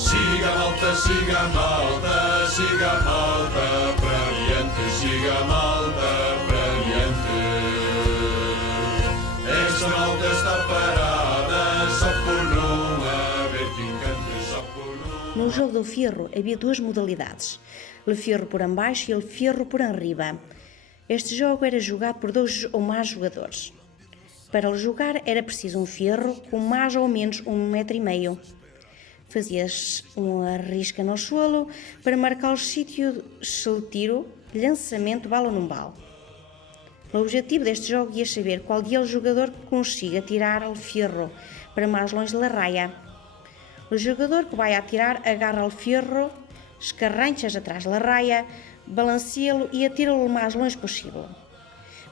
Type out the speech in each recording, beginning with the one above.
Siga malta, siga malta, para diante, siga malta, para diante. Esta malta está parada, só por não haver quem cante, só por não... No jogo do ferro havia duas modalidades, o ferro por embaixo e o ferro por arriba. Este jogo era jogado por 2 ou mais jogadores. Para o jogar era preciso um ferro com mais ou menos 1,5 m. Fazias uma risca no solo para marcar o sítio de tiro, lançamento, bala ou não bala. O objetivo deste jogo é saber qual é o jogador que consiga tirar o ferro para mais longe da raia. O jogador que vai atirar agarra o ferro, escarrancha atrás da raia, balanceia-lo e atira-o o mais longe possível.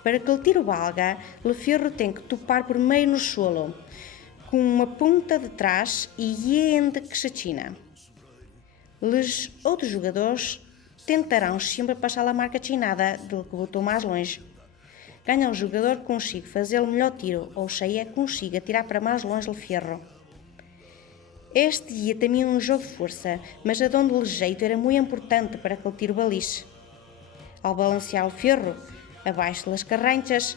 Para que o tiro valga, o ferro tem que topar por meio no solo, com uma ponta de trás e ende que se china. Os outros jogadores tentarão sempre passar a marca chinada do que botou mais longe. Ganha o jogador que consiga fazer o melhor tiro, ou seja, consiga atirar para mais longe o ferro. Este dia também um jogo de força, mas a dom do jeito era muito importante para que o tiro balisse. Ao balancear o ferro, abaixo das carranchas,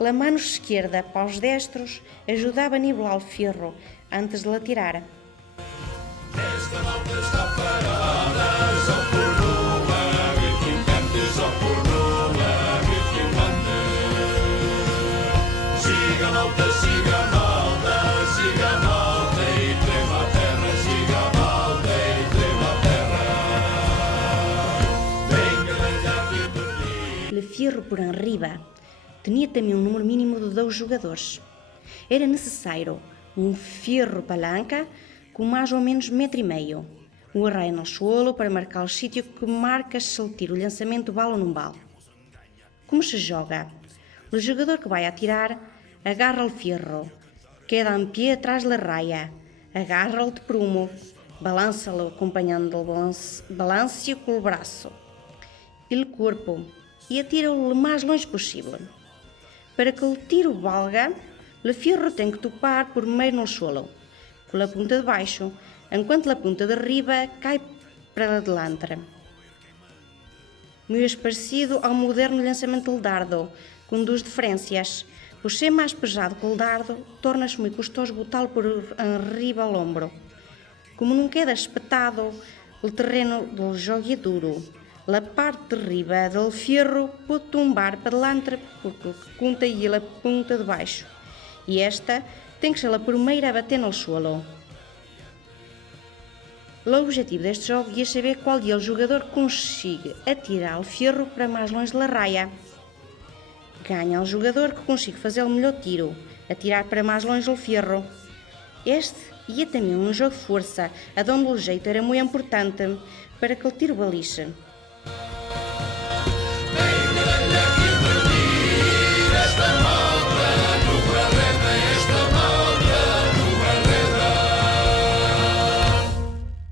a mão esquerda para os destros ajudava a nivelar o ferro antes de lhe atirar. Esta malta está parada, só por não haver quem cante, só por não haver quem mande. Siga malta, siga malta, siga malta e trema a terra, siga malta e trema a terra. Venga ganhar que perdi. O ferro por arriba tinha também um número mínimo de 2 jogadores. Era necessário um ferro palanca com mais ou menos 1,5 m, um arraio no solo para marcar o sítio que marca se o tiro, o lançamento, bala ou não bala. Como se joga? O jogador que vai atirar agarra o ferro, queda em pé atrás da raia, agarra-o de prumo, balança-lo acompanhando o balanço com o braço e o corpo e atira-o o mais longe possível. Para que o tiro valga, o ferro tem que topar por meio no solo, com a ponta de baixo, enquanto a ponta de riba cai para adiante. Muito parecido ao moderno lançamento de dardo, com 2 diferenças. Por ser mais pesado que o dardo, torna-se muito custoso botá-lo por arriba ao ombro. Como não queda espetado, o terreno do jogo é duro. A parte de riba do ferro pode tombar para diante porque o que conta é a ponta de baixo. E esta tem que ser a primeira a bater no solo. O objetivo deste jogo é saber qual é o jogador que consiga atirar o ferro para mais longe da raia. Ganha o jogador que consiga fazer o melhor tiro, atirar para mais longe o ferro. Este é também um jogo de força, onde o jeito era muito importante para que o tiro balisse.